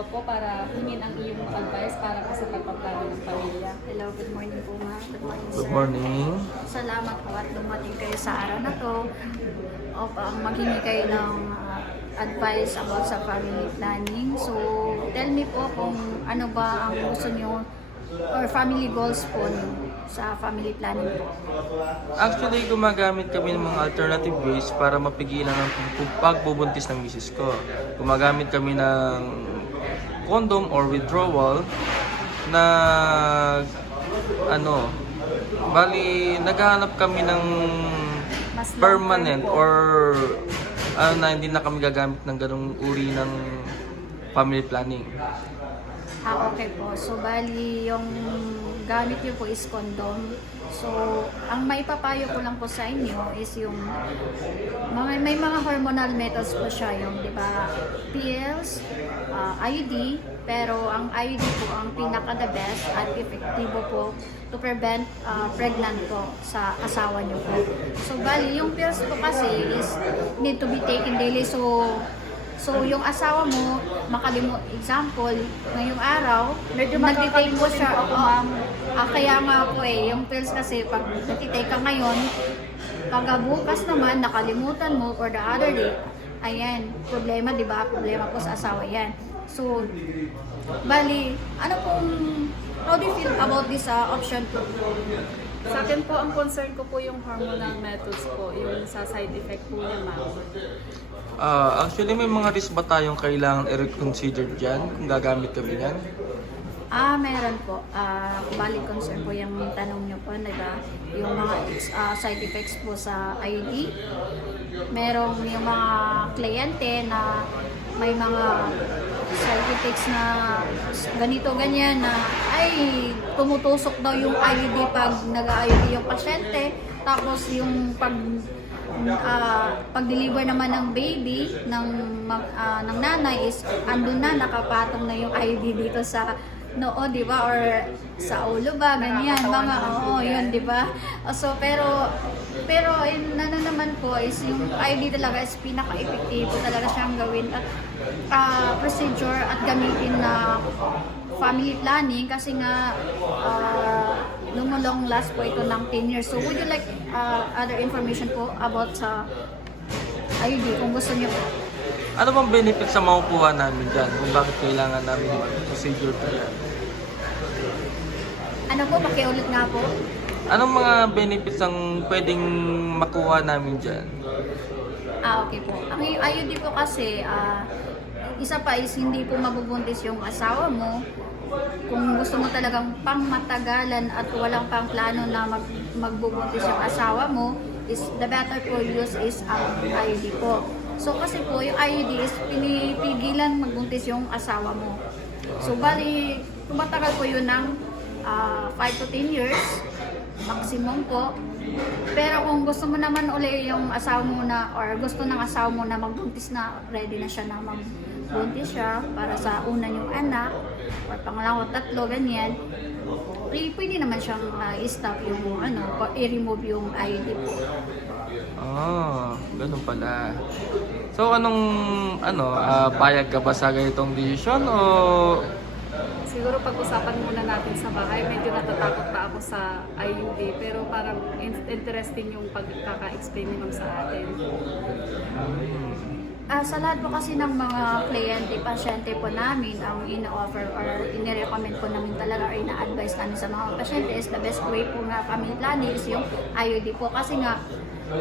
nag-aabot po para hingin ang iyong advice para po sa pagpaplano ng pamilya. Hello, good morning po ma'am. Good morning, sir. Good morning. Salamat po at dumating kayo sa araw na to upang maghingi kayo ng advice about sa family planning. So, tell me po kung ano ba ang gusto nyo or family goals po niyo sa family planning po. Actually, gumagamit kami ng mga alternative ways para mapigilan ang pagbubuntis ng misis ko. Gumagamit kami ng condom or withdrawal na naghahanap kami ng Mas long permanent term po. or na hindi na kami gagamit ng ganung uri ng family planning. Okay po. So, bali, yung gamit niyo po is condom. So, ang maipapayo ko lang po sa inyo is yung may mga hormonal methods po siya, yung, di ba, pills, IUD, pero ang IUD po ang pinaka-the best at epektibo po to prevent pregnant po sa asawa niyo po. So, bali, yung pills po kasi is need to be taken daily. So, yung asawa mo, example, ngayong araw, Medyo nagtitake po makakalimutin siya. po ako, ma'am. Kaya nga po yung pills kasi, pag nagtitake ka ngayon, pag bukas naman, nakalimutan mo for the other day, ayan, problema, di ba? Problema po sa asawa yan. So, bali, how do you feel about this option po? Sa akin po, ang concern ko po yung hormonal methods po, yung sa side effect po niya, ma'am. Actually, may mga risk ba tayong kailangan i-reconsider dyan kung gagamit kami yan? Meron po. Balik concern po yung tanong nyo po, diba? Yung mga side effects po sa IUD. Merong yung mga kliyente na may mga side effects na ganito, ganyan na ay tumutusok daw yung IUD pag nag-IUD yung pasyente. Tapos yung pag-deliver naman ng baby ng nanay is andun na, nakapatong na yung IUD dito sa noo, di ba? Or sa ulo ba, ganyan, mga, yun, di ba? So, pero naman po is yung IUD talaga is pinaka-epektibo talaga siyang gawin at procedure at gamitin na family planning kasi nga lumulong last po ito ng 10 years. So, would you like other information po about sa IUD kung gusto niyo po? Ano bang benefit sa makukuha namin dyan? Kung bakit kailangan namin procedure to yan? Ano po? Pakiulit nga po. Anong mga benefits ang pwedeng makuha namin dyan? Okay po. Ang IUD po kasi, isa pa is hindi po mabubuntis yung asawa mo. Kung gusto mo talagang pangmatagalan at walang pang plano na magbubuntis yung asawa mo, is the better po use is ang IUD po. So kasi po yung IUD is pinipigilan magbuntis yung asawa mo. So bali, tumatagal po yun ng 5 to 10 years maximum po. Pero kung gusto mo naman uli yung asawa mo na or gusto ng asawa mo na magbuntis na, ready na siya na magbuntis siya para sa una niyong anak or pangalawa, tatlo, ganyan, pwede naman siyang i-stop yung i-remove yung IUD po. Ganun pala. So payag ka ba sa ganitong desisyon o Siguro pag-usapan muna natin sa bahay, medyo natatakot pa ako sa IUD, pero parang interesting yung pagkaka-explain ni ma'am sa atin. Sa lahat po kasi ng mga kliyente, pasyente po namin, ang ina-offer or ina-recommend po namin talaga or ina-advise namin sa mga pasyente is the best way po nga family planning is yung IUD po. Kasi nga,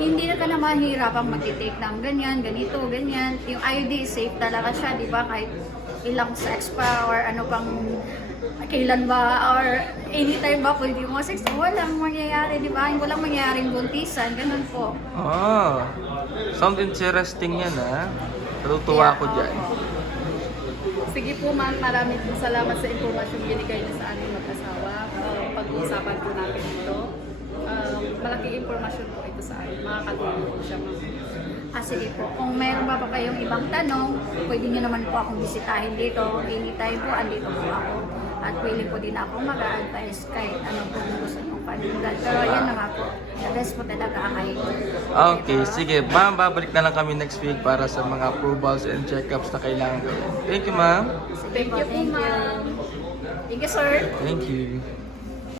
hindi na ka na mahirapang mag-take ng ganyan, ganito, ganyan. Yung IUD is safe talaga siya, di ba? Kahit ilang sex pa or ano pang kailan ba or anytime ba pwede mo sex, walang mangyayari, di ba? Walang mangyayaring buntisan, ganun po. sound interesting yan Natutuwa ako dyan. Sige po ma'am, maraming po salamat sa impormasyon binigay niyo sa aming mag-asawa. Pag-uusapan po natin ito. Malaking impormasyon po ito sa amin. Makakatulong po siya ma'am. Sige po. Kung mayroon pa kayong ibang tanong, pwede nyo naman po akong bisitahin dito. Anytime po, andito po ako. At willing po din akong mag-a-advise kahit anong po gusto nyong panindan. Pero yan na nga po. The best po talaga ang IUD. Okay, sige. Ma'am, babalik na lang kami next week para sa mga approvals and checkups na kailangan gawin. Thank you, ma'am. Sige Thank you po, Thank you. ma'am. Thank you, sir. Thank you.